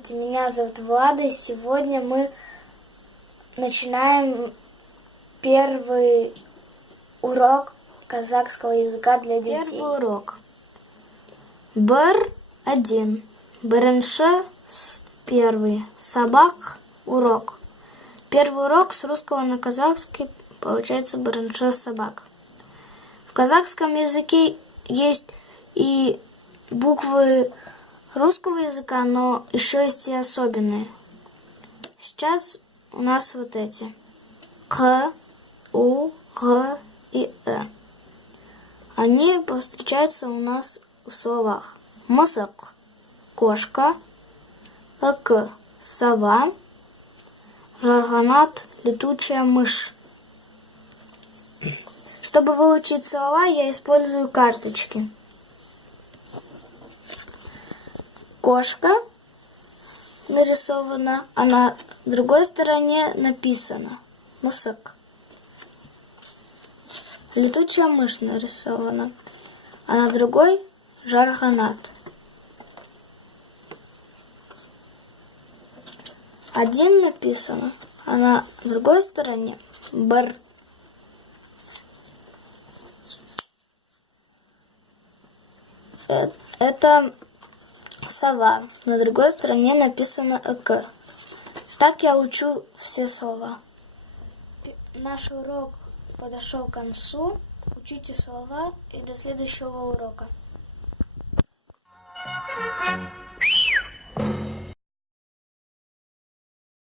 Здравствуйте, меня зовут Влада, и сегодня мы начинаем первый урок казахского языка для детей. Первый урок. Бір-1. Бірінші первый. Сабақ урок. Первый урок с русского на казахский получается бірінші сабақ. В казахском языке есть и буквы русского языка, но еще есть и особенные. Сейчас у нас вот эти. К, У, Г и Э. Они повстречаются у нас в словах. Мысық – кошка, ык – сова, жарғанат – летучая мышь. Чтобы выучить слова, я использую карточки. Кошка нарисована, а на другой стороне написано мысық. Летучая мышь нарисована, а на другой жарғанат. Один написано, а на другой стороне бір. Это сова. На другой стороне написано «ык». Так я учу все слова. Наш урок подошел к концу. Учите слова и до следующего урока.